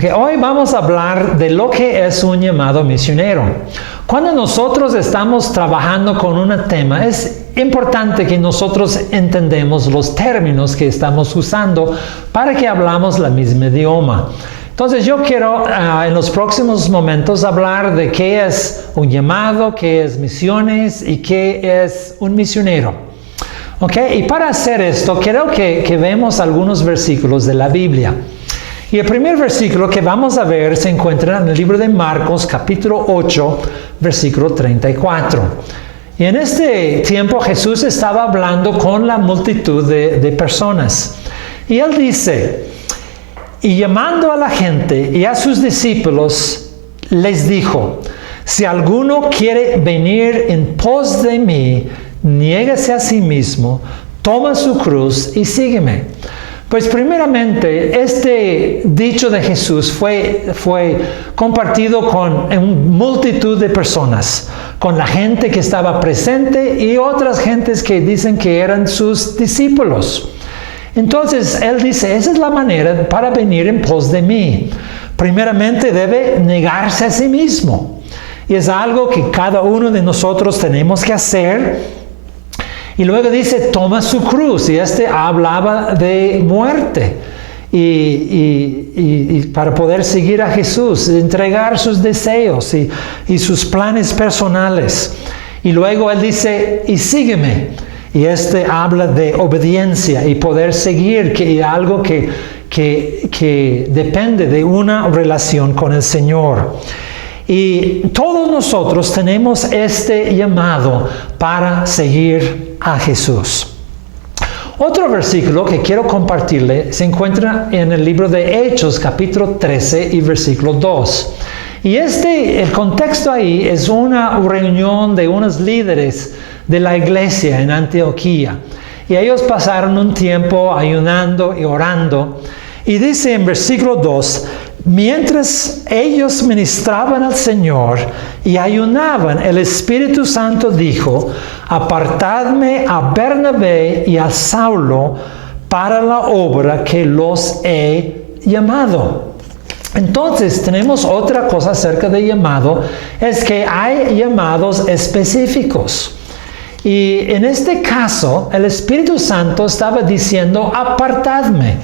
Okay, hoy vamos a hablar de lo que es un llamado misionero. Cuando nosotros estamos trabajando con un tema, es importante que nosotros entendamos los términos que estamos usando para que hablamos el mismo idioma. Entonces yo quiero en los próximos momentos hablar de qué es un llamado, qué es misiones y qué es un misionero. Okay, y para hacer esto quiero que veamos algunos versículos de la Biblia. Y el primer versículo que vamos a ver se encuentra en el libro de Marcos, capítulo 8, versículo 34. Y en este tiempo Jesús estaba hablando con la multitud de personas. Y él dice, y llamando a la gente y a sus discípulos, les dijo, si alguno quiere venir en pos de mí, niéguese a sí mismo, toma su cruz y sígueme. Pues primeramente, este dicho de Jesús fue compartido con una multitud de personas, con la gente que estaba presente y otras gentes que dicen que eran sus discípulos. Entonces, él dice, esa es la manera para venir en pos de mí. Primeramente, debe negarse a sí mismo. Y es algo que cada uno de nosotros tenemos que hacer. Y luego dice, toma su cruz, y hablaba de muerte. Y para poder seguir a Jesús, entregar sus deseos y sus planes personales. Y luego él dice, y sígueme. Y habla de obediencia y poder seguir, que algo que depende de una relación con el Señor. Y todos nosotros tenemos este llamado para seguir a Jesús. Otro versículo que quiero compartirle se encuentra en el libro de Hechos, capítulo 13 y versículo 2. Y el contexto ahí es una reunión de unos líderes de la iglesia en Antioquía. Y ellos pasaron un tiempo ayunando y orando. Y dice en versículo 2, mientras ellos ministraban al Señor y ayunaban, el Espíritu Santo dijo, apartadme a Bernabé y a Saulo para la obra que los he llamado. Entonces tenemos otra cosa acerca de llamado, es que hay llamados específicos. Y en este caso, el Espíritu Santo estaba diciendo, apartadme.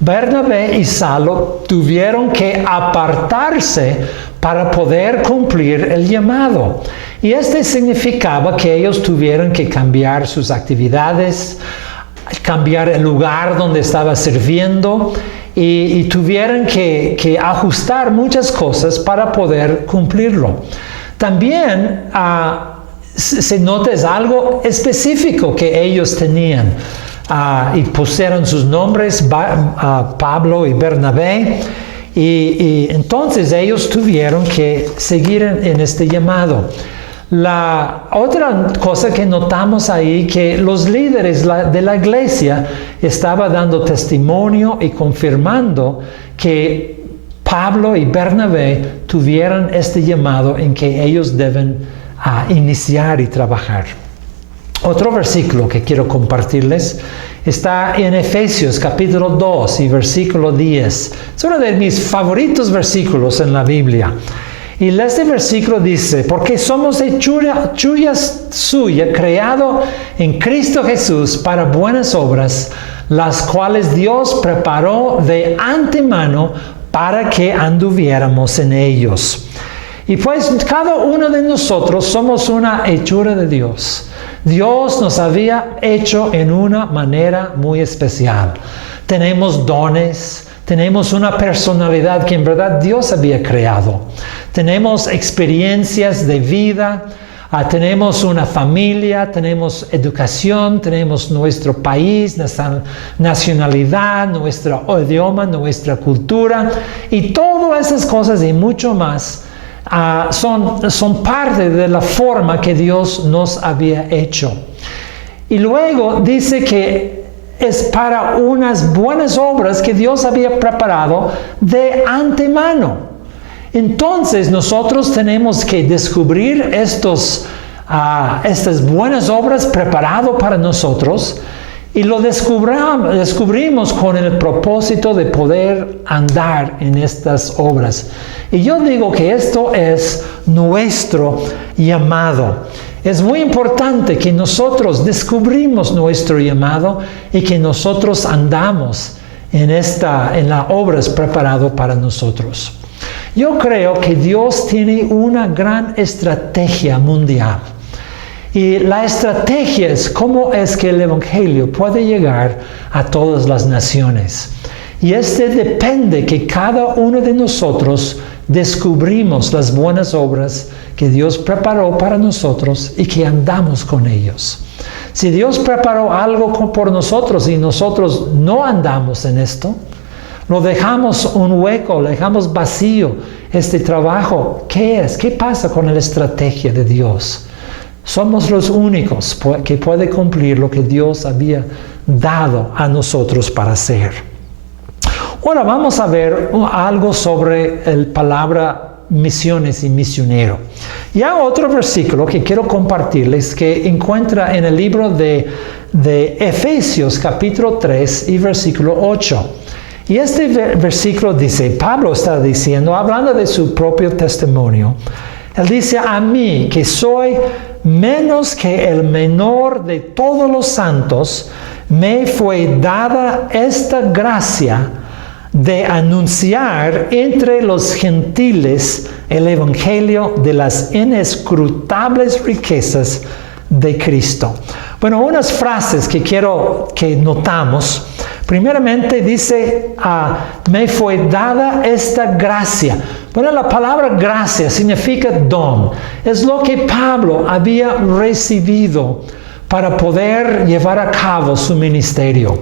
Bernabé y Saulo tuvieron que apartarse para poder cumplir el llamado. Y significaba que ellos tuvieron que cambiar sus actividades, cambiar el lugar donde estaba sirviendo y tuvieron que ajustar muchas cosas para poder cumplirlo. También se nota es algo específico que ellos tenían. Y pusieron sus nombres, Pablo y Bernabé, y entonces ellos tuvieron que seguir en este llamado. La otra cosa que notamos ahí, que los líderes de la iglesia estaban dando testimonio y confirmando que Pablo y Bernabé tuvieron este llamado en que ellos deben iniciar y trabajar. Otro versículo que quiero compartirles está en Efesios capítulo 2 y versículo 10. Es uno de mis favoritos versículos en la Biblia. Y este versículo dice, porque somos hechura suya, creado en Cristo Jesús para buenas obras, las cuales Dios preparó de antemano para que anduviéramos en ellos. Y pues cada uno de nosotros somos una hechura de Dios. Dios nos había hecho en una manera muy especial. Tenemos dones, tenemos una personalidad que en verdad Dios había creado. Tenemos experiencias de vida, tenemos una familia, tenemos educación, tenemos nuestro país, nuestra nacionalidad, nuestro idioma, nuestra cultura y todas esas cosas y mucho más. Son parte de la forma que Dios nos había hecho. Y luego dice que es para unas buenas obras que Dios había preparado de antemano. Entonces nosotros tenemos que descubrir estas buenas obras preparadas para nosotros Y lo descubrimos con el propósito de poder andar en estas obras. Y yo digo que esto es nuestro llamado. Es muy importante que nosotros descubrimos nuestro llamado y que nosotros andamos en las obras preparadas para nosotros. Yo creo que Dios tiene una gran estrategia mundial. Y la estrategia es cómo es que el Evangelio puede llegar a todas las naciones. Y depende que cada uno de nosotros descubrimos las buenas obras que Dios preparó para nosotros y que andamos con ellos. Si Dios preparó algo por nosotros y nosotros no andamos en esto, lo dejamos un hueco, lo dejamos vacío, este trabajo, ¿qué es? ¿Qué pasa con la estrategia de Dios? Somos los únicos que pueden cumplir lo que Dios había dado a nosotros para hacer. Ahora vamos a ver algo sobre la palabra misiones y misionero. Y hay otro versículo que quiero compartirles que encuentra en el libro de Efesios capítulo 3 y versículo 8. Y este versículo dice, Pablo está diciendo, hablando de su propio testimonio, él dice, a mí que soy menos que el menor de todos los santos, me fue dada esta gracia de anunciar entre los gentiles el evangelio de las inescrutables riquezas de Cristo. Bueno, unas frases que quiero que notamos. Primeramente dice, me fue dada esta gracia. Bueno, la palabra gracia significa don. Es lo que Pablo había recibido para poder llevar a cabo su ministerio.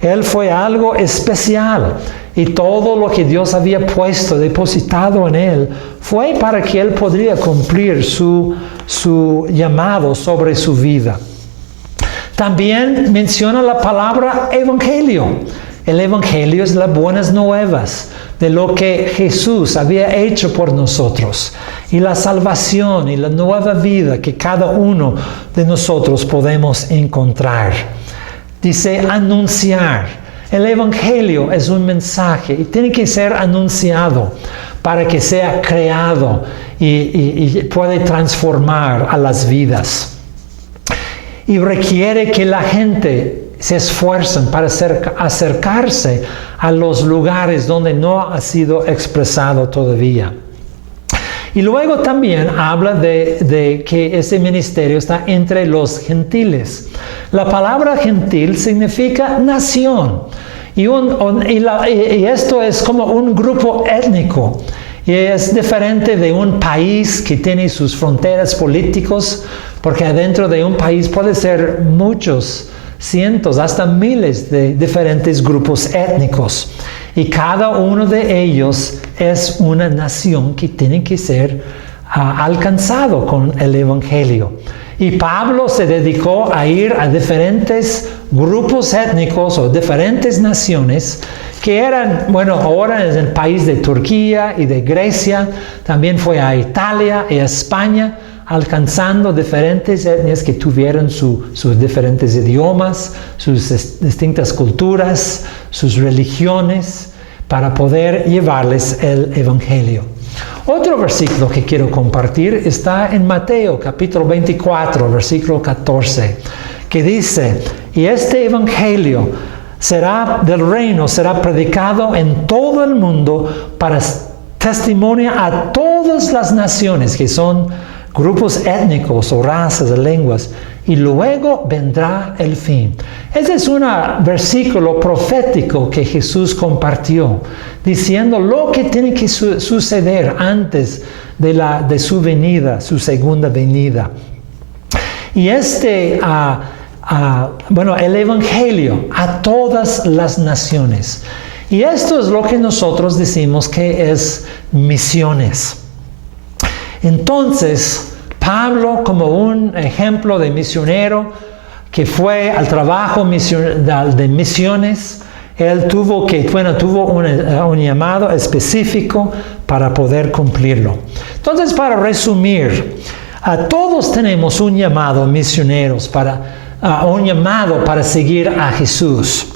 Él fue algo especial y todo lo que Dios había depositado en él, fue para que él podría cumplir su llamado sobre su vida. También menciona la palabra evangelio. El evangelio es las buenas nuevas de lo que Jesús había hecho por nosotros y la salvación y la nueva vida que cada uno de nosotros podemos encontrar. Dice anunciar. El evangelio es un mensaje y tiene que ser anunciado para que sea creado y puede transformar a las vidas. Y requiere que la gente se esfuercen para acercarse a los lugares donde no ha sido expresado todavía. Y luego también habla de que ese ministerio está entre los gentiles. La palabra gentil significa nación. Y esto es como un grupo étnico. Y es diferente de un país que tiene sus fronteras políticas, porque adentro de un país puede ser muchos, cientos, hasta miles de diferentes grupos étnicos. Y cada uno de ellos es una nación que tiene que ser alcanzado con el evangelio. Y Pablo se dedicó a ir a diferentes grupos étnicos o diferentes naciones que eran, bueno, ahora en el país de Turquía y de Grecia, también fue a Italia y a España, alcanzando diferentes etnias que tuvieron sus diferentes idiomas, sus distintas culturas, sus religiones, para poder llevarles el evangelio. Otro versículo que quiero compartir está en Mateo capítulo 24, versículo 14, que dice, y este evangelio del reino será predicado en todo el mundo para testimonio a todas las naciones, que son grupos étnicos o razas o lenguas, y luego vendrá el fin. Ese es un versículo profético que Jesús compartió, diciendo lo que tiene que suceder antes de su venida, su segunda venida. Y el evangelio a todas las naciones. Y esto es lo que nosotros decimos que es misiones. Entonces, Pablo, como un ejemplo de misionero que fue al trabajo de misiones, él tuvo un llamado específico para poder cumplirlo. Entonces, para resumir, todos tenemos un llamado misioneros para un llamado para seguir a Jesús,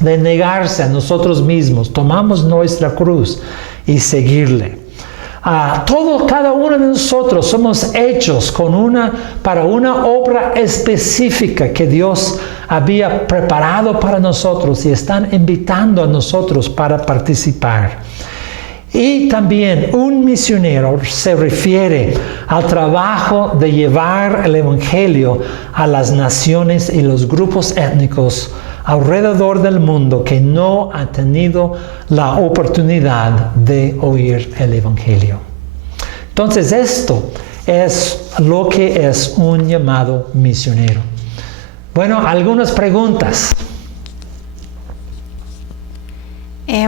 de negarse a nosotros mismos, tomamos nuestra cruz y seguirle. Cada uno de nosotros somos hechos para una obra específica que Dios había preparado para nosotros y están invitando a nosotros para participar. Y también un misionero se refiere al trabajo de llevar el Evangelio a las naciones y los grupos étnicos alrededor del mundo que no han tenido la oportunidad de oír el Evangelio. Entonces esto es lo que es un llamado misionero. Bueno, algunas preguntas.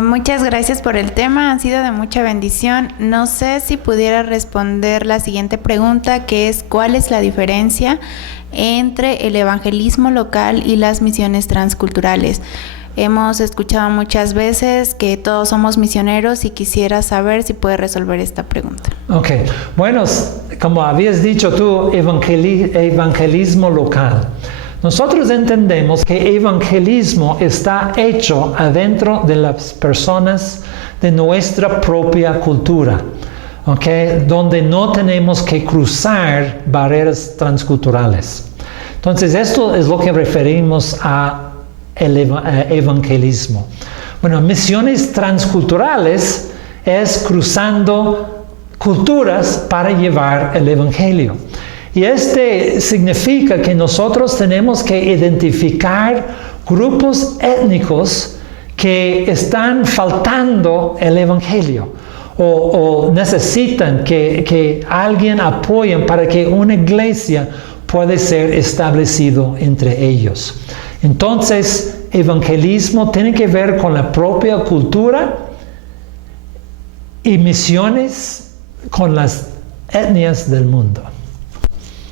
Muchas gracias por el tema, han sido de mucha bendición. No sé si pudiera responder la siguiente pregunta, que es ¿cuál es la diferencia entre el evangelismo local y las misiones transculturales? Hemos escuchado muchas veces que todos somos misioneros y quisiera saber si puede resolver esta pregunta. Ok, bueno, como habías dicho tú, evangelismo local. Nosotros entendemos que evangelismo está hecho adentro de las personas de nuestra propia cultura, ¿okay? Donde no tenemos que cruzar barreras transculturales. Entonces, esto es lo que referimos a el evangelismo. Bueno, misiones transculturales es cruzando culturas para llevar el evangelio. Y significa que nosotros tenemos que identificar grupos étnicos que están faltando el evangelio o necesitan que alguien apoye para que una iglesia pueda ser establecido entre ellos. Entonces, evangelismo tiene que ver con la propia cultura y misiones con las etnias del mundo.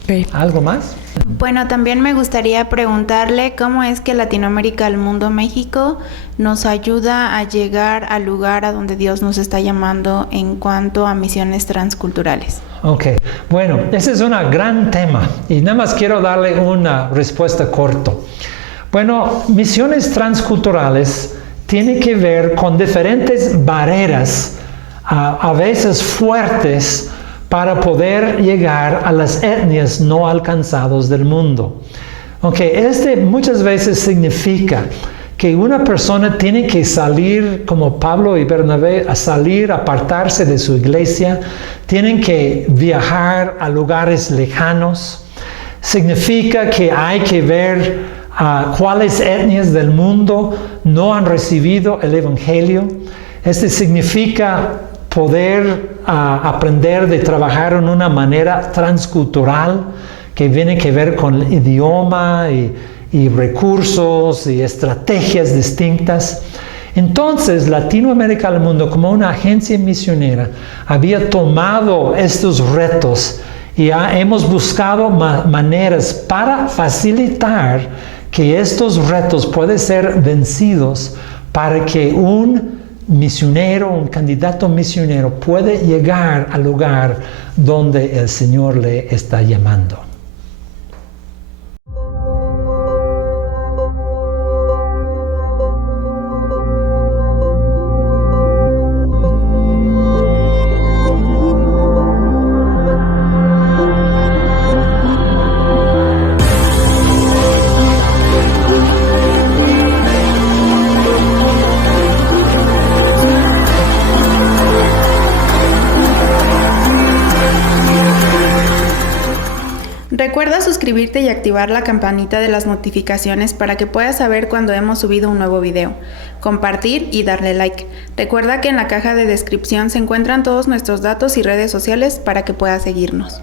Okay. ¿Algo más? Bueno, también me gustaría preguntarle cómo es que Latinoamérica, el mundo México, nos ayuda a llegar al lugar a donde Dios nos está llamando en cuanto a misiones transculturales. Ok, bueno, ese es un gran tema y nada más quiero darle una respuesta corta. Bueno, misiones transculturales tienen que ver con diferentes barreras, a veces fuertes, para poder llegar a las etnias no alcanzadas del mundo. Okay, muchas veces significa que una persona tiene que salir, como Pablo y Bernabé, apartarse de su iglesia, tienen que viajar a lugares lejanos. Significa que hay que ver cuáles etnias del mundo no han recibido el evangelio. Significa poder aprender de trabajar en una manera transcultural que tiene que ver con el idioma y recursos y estrategias distintas. Entonces, Latinoamérica al Mundo, como una agencia misionera, había tomado estos retos y hemos buscado maneras para facilitar que estos retos puedan ser vencidos para que un candidato misionero puede llegar al lugar donde el Señor le está llamando. Recuerda suscribirte y activar la campanita de las notificaciones para que puedas saber cuando hemos subido un nuevo video, compartir y darle like. Recuerda que en la caja de descripción se encuentran todos nuestros datos y redes sociales para que puedas seguirnos.